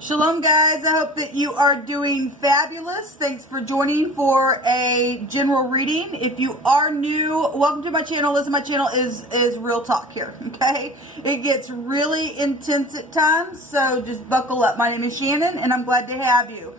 Shalom guys, I hope that you are doing fabulous. Thanks for joining for a general reading. If you are new, welcome to my channel. Listen, my channel is real talk here, okay? It gets really intense at times, so just buckle up. My name is Shannon and I'm glad to have you.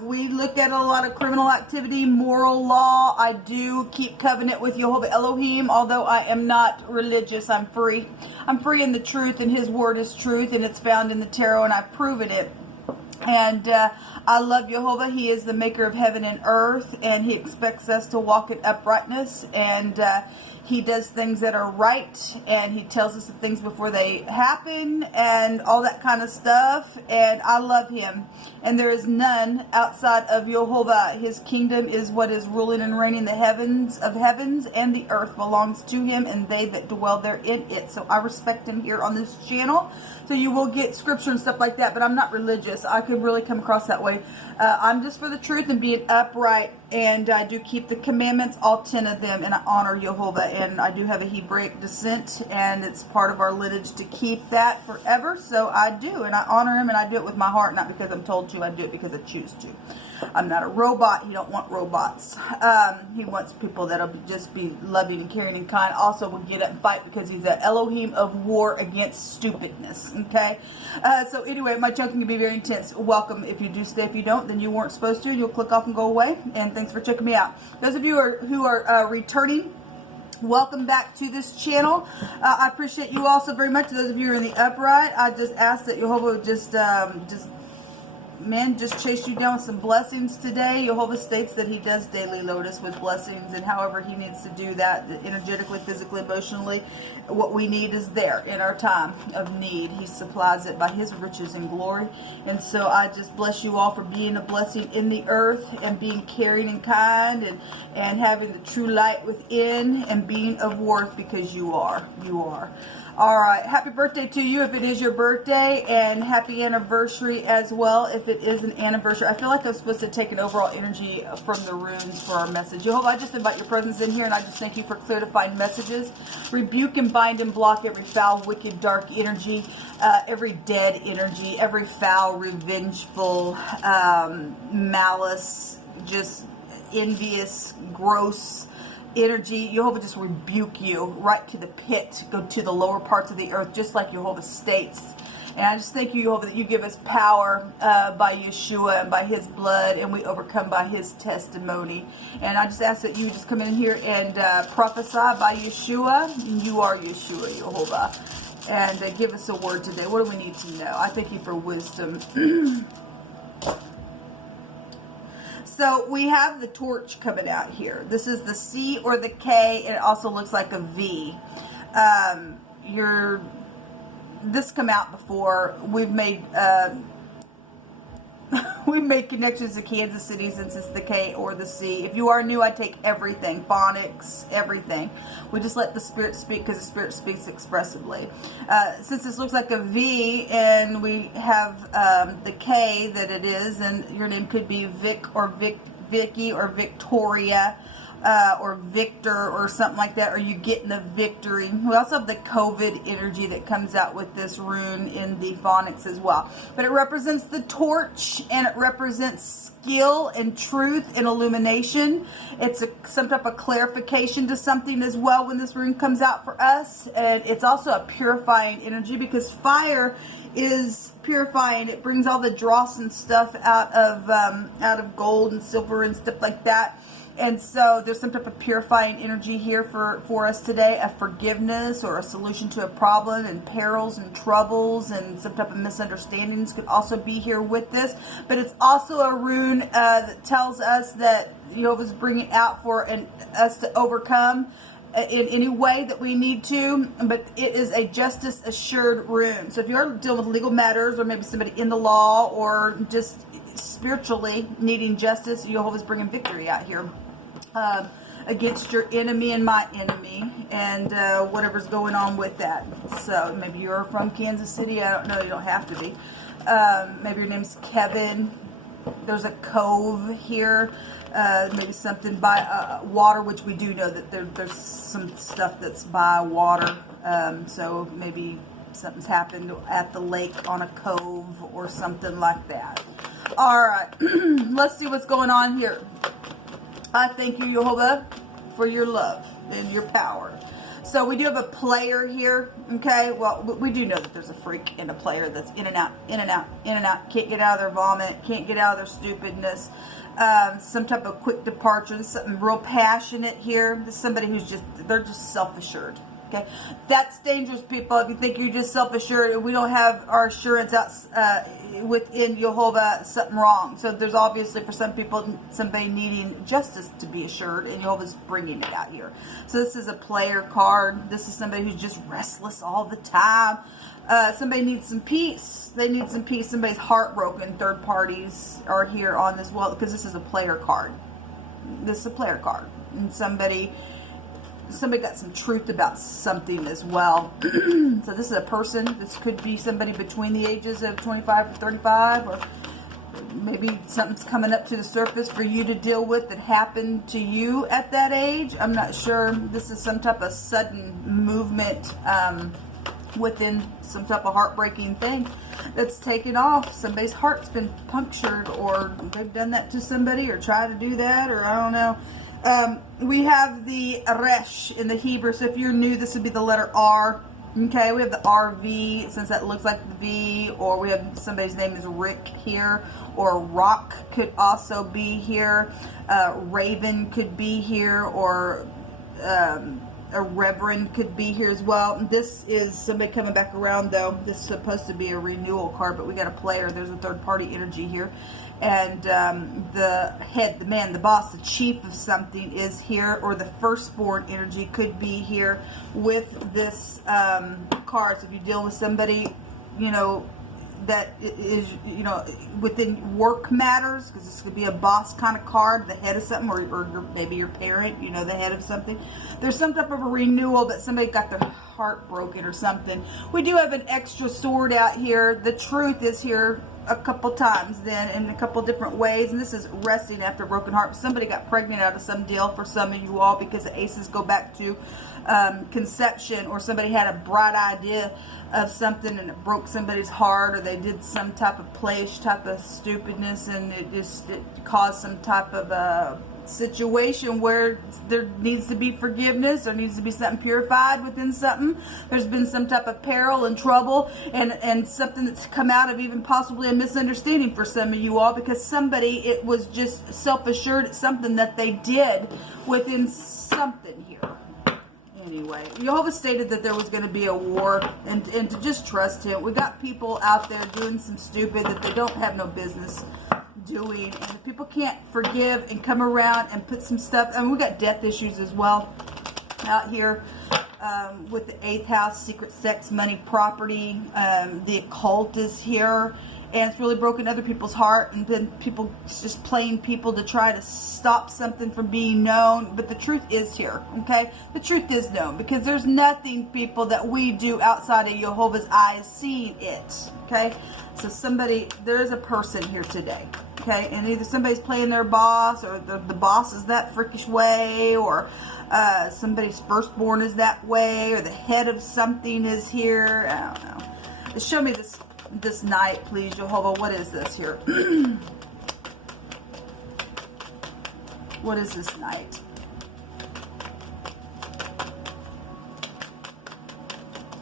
We look at a lot of criminal activity, moral law. I do keep covenant with Jehovah Elohim, although I am not religious. I'm free. I'm free in the truth, and His word is truth, and it's found in the tarot, and I've proven it. And I love Jehovah. He is the maker of heaven and earth, and He expects us to walk in uprightness, and He does things that are right, and He tells us the things before they happen, and all that kind of stuff, and I love Him. And there is none outside of Jehovah. His kingdom is what is ruling and reigning. The heavens of heavens and the earth belongs to Him, and they that dwell therein it. So I respect Him here on this channel. So you will get scripture and stuff like that, but I'm not religious. I could really come across that way. I'm just for the truth and being upright, and I do keep the commandments, all 10 of them, and I honor Jehovah. And I do have a Hebraic descent, and it's part of our lineage to keep that forever. So I do, and I honor Him, and I do it with my heart, not because I'm told to. I do it because I choose to. I'm not a robot. He don't want robots. He wants people that'll just be loving and caring and kind. Also will get up and fight because He's an Elohim of war against stupidness. Okay? So anyway, my chunking can be very intense. Welcome. If you do stay. If you don't, then you weren't supposed to. You'll click off and go away. And thanks for checking me out. Those of you who are returning, welcome back to this channel. I appreciate you all so very much. Those of you who are in the upright, I just ask that Jehovah would just chase you down with some blessings today. Jehovah states that He does daily load us with blessings, and however He needs to do that, energetically, physically, emotionally, what we need is there in our time of need. He supplies it by His riches and glory. And so I just bless you all for being a blessing in the earth, and being caring and kind, and having the true light within, and being of worth, because you are. All right, happy birthday to you if it is your birthday, and happy anniversary as well if it is an anniversary. I feel like I'm supposed to take an overall energy from the runes for our message. Jehovah, I just invite your presence in here, and I just thank you for clear defined messages. Rebuke and bind and block every foul, wicked, dark energy, every dead energy, every foul, revengeful, malice, just envious, gross energy. Jehovah, just rebuke you right to the pit, go to the lower parts of the earth, just like Jehovah states. And I just thank you, Jehovah, that you give us power by Yeshua and by His blood, and we overcome by His testimony. And I just ask that you just come in here and prophesy by Yeshua. You are Yeshua, Jehovah. And give us a word today. What do we need to know? I thank you for wisdom. So we have the torch coming out here. This is the C or the K, and it also looks like a V. This come out before. We've made we've made connections to Kansas City since it's the K or the C. If you are new, I take everything, phonics, everything. We just let the Spirit speak, because the Spirit speaks expressively. Since this looks like a V, and we have the K that it is, and your name could be Vic or Vicky or Victoria, or Victor or something like that, or you getting the victory. We also have the COVID energy that comes out with this rune in the phonics as well. But it represents the torch, and it represents skill and truth and illumination. It's some type of clarification to something as well when this rune comes out for us. And it's also a purifying energy, because fire is purifying. It brings all the dross and stuff out of gold and silver and stuff like that. And so there's some type of purifying energy here for us today, a forgiveness or a solution to a problem, and perils and troubles and some type of misunderstandings could also be here with this. But it's also a rune that tells us that Jehovah's bringing out for us to overcome in any way that we need to, but it is a justice assured rune. So if you're dealing with legal matters, or maybe somebody in the law, or just spiritually needing justice, Jehovah's bringing victory out here against your enemy and my enemy, and whatever's going on with that. So maybe you're from Kansas City. I don't know. You don't have to be. Maybe your name's Kevin. There's a cove here. Maybe something by water, which we do know that there's some stuff that's by water. So maybe something's happened at the lake on a cove. or something like that. All right, let's see what's going on here. I thank you, Jehovah, for your love and your power. So we do have a player here, okay? Well, we do know that there's a freak and a player that's in and out, in and out, in and out. Can't get out of their vomit, can't get out of their stupidness. Some type of quick departure. This is something real passionate here. This is somebody who's they're just self-assured, okay? That's dangerous, people. If you think you're just self-assured and we don't have our assurance out within Jehovah, something wrong. So there's obviously for some people somebody needing justice to be assured, and Jehovah's bringing it out here. So this is a player card. This is somebody who's just restless all the time. Somebody needs some peace. They need some peace. Somebody's heartbroken. Third parties are here on this, well, because this is a player card. This is a player card, and somebody got some truth about something as well. So this is a person. This could be somebody between the ages of 25 and 35, or maybe something's coming up to the surface for you to deal with that happened to you at that age. I'm not sure. This is some type of sudden movement within some type of heartbreaking thing that's taken off. Somebody's heart's been punctured, or they've done that to somebody, or tried to do that, or I don't know. We have the resh in the Hebrew. So if you're new, this would be the letter R. Okay, we have the RV, since that looks like the V, or we have somebody's name is Rick here, or Rock could also be here. Raven could be here, or a Reverend could be here as well. This is somebody coming back around, though. This is supposed to be a renewal card, but we got a player. There's a third party energy here. And the head, the man, the boss, the chief of something is here, or the firstborn energy could be here with this card. So if you deal with somebody, you know, that is, you know, within work matters, because this could be a boss kind of card, the head of something, or maybe your parent, you know, the head of something. There's some type of a renewal, but somebody got their heart broken or something. We do have an extra sword out here. The truth is here a couple times then in a couple different ways, and this is resting after a broken heart. Somebody got pregnant out of some deal for some of you all, because the aces go back to conception, or somebody had a bright idea of something and it broke somebody's heart, or they did some type of place type of stupidness, and it caused some type of a situation where there needs to be forgiveness, there needs to be something purified within something. There's been some type of peril and trouble, and something that's come out of even possibly a misunderstanding for some of you all, because somebody, it was just self-assured at something that they did within something here. Anyway, Jehovah stated that there was going to be a war, and to just trust him. We got people out there doing some stupid that they don't have no business doing, and if people can't forgive and come around and put some stuff, I mean, we got death issues as well out here with the 8th house, secret sex, money, property. The occult is here, and it's really broken other people's heart, and been people just playing people to try to stop something from being known. But the truth is here, okay? The truth is known, because there's nothing, people, that we do outside of Jehovah's eyes seeing it, okay? So somebody, there is a person here today, okay? And either somebody's playing their boss, or the boss is that freakish way, or somebody's firstborn is that way, or the head of something is here. I don't know. Show me this knight, please, Jehovah. What is this here? What is this knight?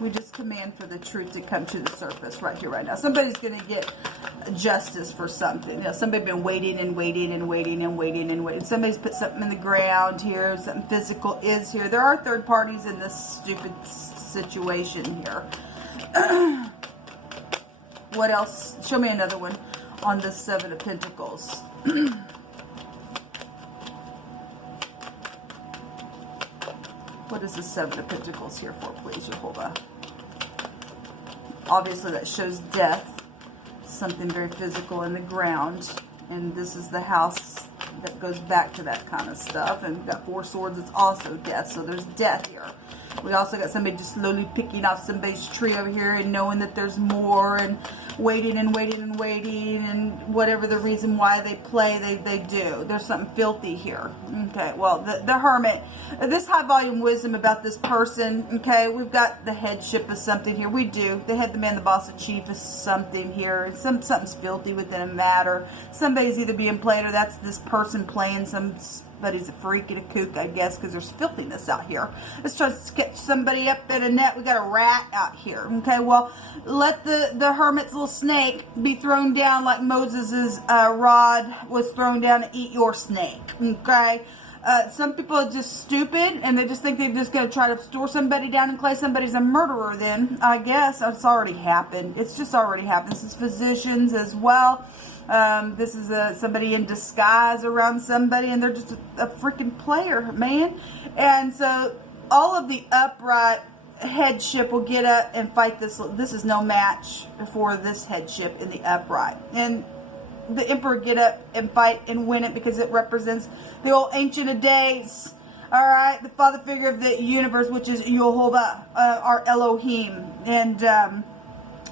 We just command for the truth to come to the surface right here, right now. Somebody's going to get justice for something. You know, somebody's been waiting and waiting and waiting and waiting and waiting. Somebody's put something in the ground here. Something physical is here. There are third parties in this stupid situation here. What else? Show me another one on the 7 of Pentacles. What is the 7 of Pentacles here for, please, Jehovah? Obviously, that shows death. Something very physical in the ground. And this is the house that goes back to that kind of stuff. And we've got 4 swords. It's also death. So there's death here. We also got somebody just slowly picking off somebody's tree over here and knowing that there's more, and waiting and waiting and waiting, and whatever the reason why they play, they do. There's something filthy here. Okay, well, the Hermit, this high volume wisdom about this person. Okay, we've got the headship of something here. We do. They had the man, the boss, the chief of something here. Something's filthy within a matter. Somebody's either being played, or that's this person playing somebody's a freak and a kook, I guess, because there's filthiness out here. Let's try to sketch somebody up in a net. We got a rat out here. Okay, well, let the Hermit's little snake be thrown down like Moses's rod was thrown down to eat your snake. Okay. Some people are just stupid, and they just think they're just going to try to store somebody down in clay. Somebody's a murderer then, I guess. It's already happened. It's just already happened. This is physicians as well. This is somebody in disguise around somebody, and they're just a freaking player, man. And so all of the upright headship will get up and fight this. This is no match for this headship in the upright. And the Emperor get up and fight and win it because it represents the old Ancient of Days. All right, the father figure of the universe, which is Jehovah, our Elohim. And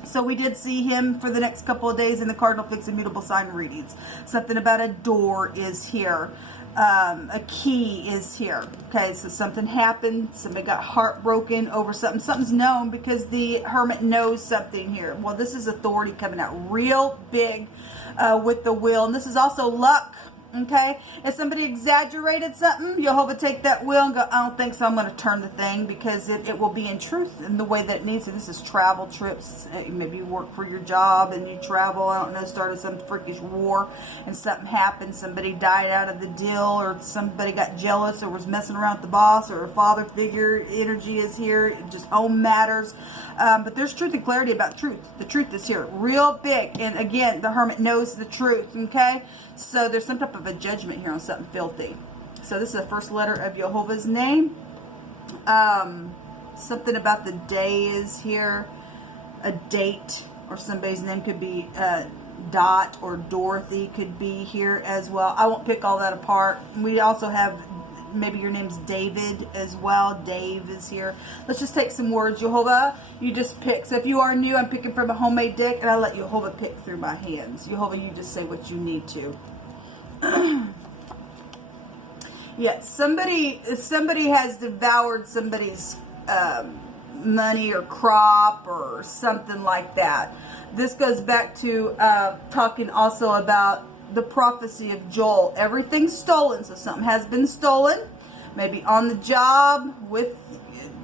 so we did see him for the next couple of days in the Cardinal Fixed-Mutable sign readings. Something about a door is here. A key is here. Okay, so something happened. Somebody got heartbroken over something. Something's known because the Hermit knows something here. Well, this is authority coming out real big with the will. And this is also luck. Okay, if somebody exaggerated something, Jehovah take that will and go, I don't think so, I'm going to turn the thing, because it will be in truth in the way that it needs to. This is travel trips. Maybe you work for your job and you travel, I don't know, started some freakish war and something happened. Somebody died out of the deal, or somebody got jealous or was messing around with the boss, or a father figure energy is here. Just home matters. But there's truth and clarity about truth. The truth is here real big. And again, the Hermit knows the truth. Okay, so there's some type of a judgment here on something filthy. So this is the first letter of Jehovah's name. Something about the day is here. A date, or somebody's name could be Dot, or Dorothy could be here as well. I won't pick all that apart. We also have, maybe your name's David as well. Dave is here. Let's just take some words. Jehovah, you just pick. So if you are new, I'm picking from a homemade deck, and I let Jehovah pick through my hands. Jehovah, you just say what you need to. Yes, somebody has devoured somebody's money or crop or something like that. This goes back to talking also about the prophecy of Joel. Everything's stolen, so something has been stolen. Maybe on the job, with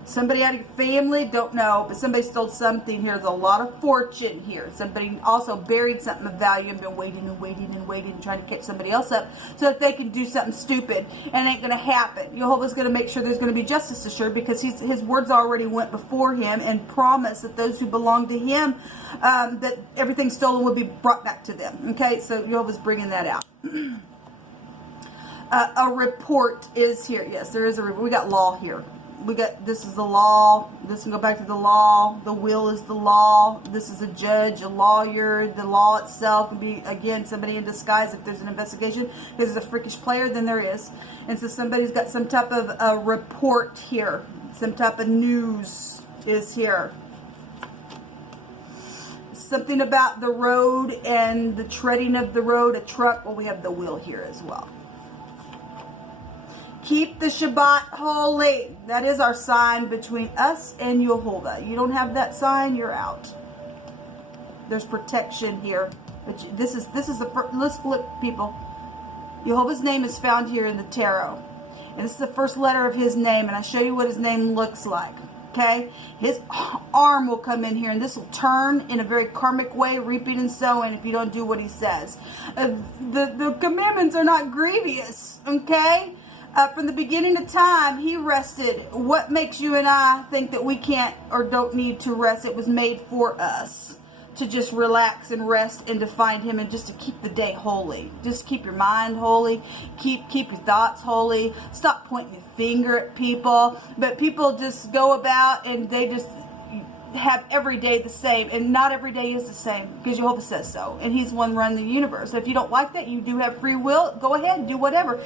somebody out of your family, don't know, but somebody stole something here. There's a lot of fortune here. Somebody also buried something of value and been waiting and waiting and waiting, trying to catch somebody else up so that they can do something stupid, and it ain't going to happen. Jehovah's going to make sure there's going to be justice assured, because his words already went before him and promised that those who belong to him, that everything stolen will be brought back to them. Okay, so Jehovah's bringing that out. A report is here. Yes, there is a report. We got law here. We got, this is the law. This can go back to the law. The will is the law. This is a judge, a lawyer. The law itself can be, again, somebody in disguise if there's an investigation. If there's a freakish player, then there is. And so somebody's got some type of a report here. Some type of news is here. Something about the road and the treading of the road, a truck. Well, we have the will here as well. Keep the Shabbat holy. That is our sign between us and Jehovah. You don't have that sign, you're out. There's protection here. But this is the first. Let's look, people. Jehovah's name is found here in the tarot, and this is the first letter of his name. And I'll show you what his name looks like. Okay, his arm will come in here, and this will turn in a very karmic way, reaping and sowing, if you don't do what he says. The commandments are not grievous. Okay. From the beginning of time, he rested. What makes you and I think that we can't or don't need to rest? It was made for us to just relax and rest and to find him, and just to keep the day holy. Just keep your mind holy. Keep your thoughts holy. Stop pointing your finger at people. But people just go about and they just have every day the same, and not every day is the same, because Jehovah says so, and he's one running the universe. So if you don't like that, you do have free will, go ahead and do whatever.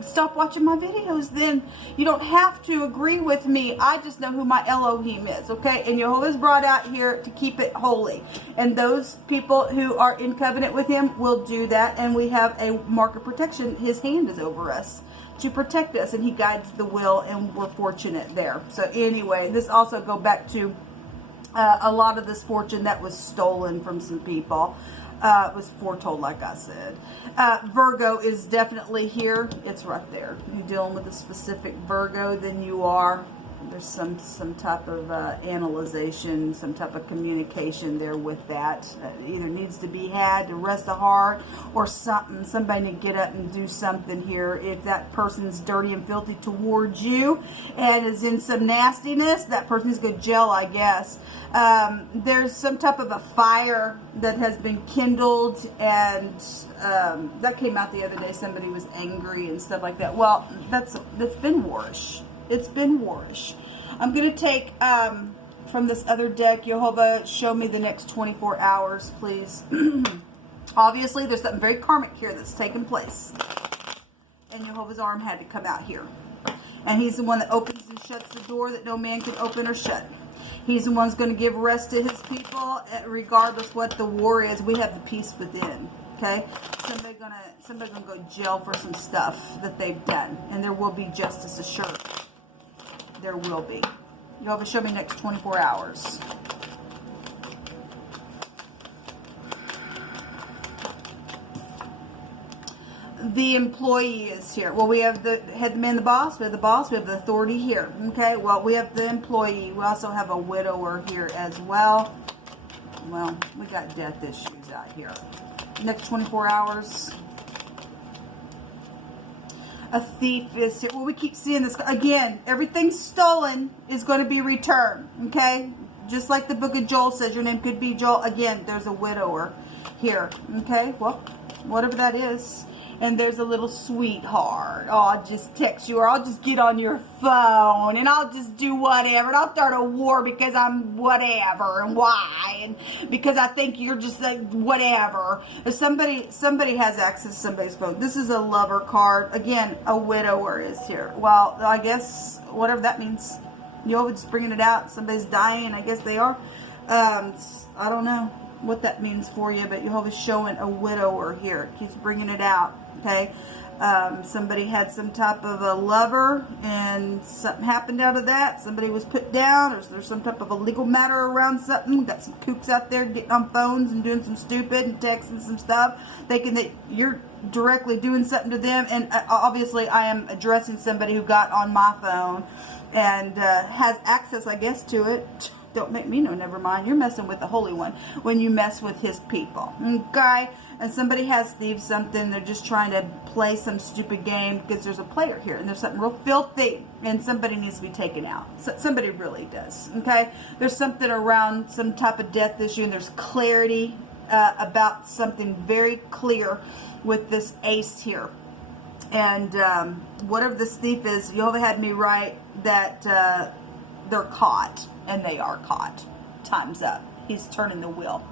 Stop watching my videos then. You don't have to agree with me. I just know who my Elohim is, okay? And Jehovah's brought out here to keep it holy, and those people who are in covenant with him will do that, and we have a mark of protection. His hand is over us to protect us, and he guides the will, and we're fortunate there. So anyway, this also go back to a lot of this fortune that was stolen from some people. Was foretold, like I said. Virgo is definitely here. It's right there. You're dealing with a specific Virgo, then you are. There's some type of analyzation, some type of communication there with that. Either needs to be had to rest the heart, or something. Somebody need to get up and do something here. If that person's dirty and filthy towards you and is in some nastiness, that person's going to jail, I guess. There's some type of a fire that has been kindled, and that came out the other day. Somebody was angry and stuff like that. Well, that's been warish. It's been warish. I'm going to take from this other deck, Jehovah, show me the next 24 hours, please. Obviously, there's something very karmic here that's taken place. And Jehovah's arm had to come out here. And he's the one that opens and shuts the door that no man can open or shut. He's the one who's going to give rest to his people, regardless what the war is. We have the peace within. Okay, somebody gonna go to jail for some stuff that they've done, and there will be justice assured. There will be. You'll have to show me next 24 hours. The employee is here. Well, we have the head, the man, the boss. We have the boss. We have the authority here. Okay. Well, we have the employee. We also have a widower here as well. Well, we got death issues out here. Next 24 hours. A thief is here. Well, we keep seeing this. Again, everything stolen is going to be returned. Okay? Just like the book of Joel says, your name could be Joel. Again, there's a widower here. Okay? Well, whatever that is. And there's a little sweetheart. Oh, I'll just text you, or I'll just get on your phone, and I'll just do whatever, and I'll start a war because I'm whatever, and why, and because I think you're just like whatever. If somebody has access to somebody's phone. This is a lover card. Again, a widower is here. Well, I guess whatever that means. You're just bringing it out. Somebody's dying. I guess they are. I don't know what that means for you, but Jehovah's showing a widower here. It keeps bringing it out. Okay, somebody had some type of a lover, and something happened out of that. Somebody was put down, or there's some type of a legal matter around something. Got some kooks out there getting on phones and doing some stupid and texting some stuff, thinking that you're directly doing something to them. And obviously, I am addressing somebody who got on my phone and has access, I guess, to it. Don't make me know, never mind. You're messing with the Holy One when you mess with his people. Okay? And somebody has thieved something. They're just trying to play some stupid game because there's a player here. And there's something real filthy. And somebody needs to be taken out. So, somebody really does. Okay? There's something around some type of death issue. And there's clarity about something very clear with this ace here. And whatever this thief is, Jehovah had me write that they're caught. And they are caught. Time's up. He's turning the wheel.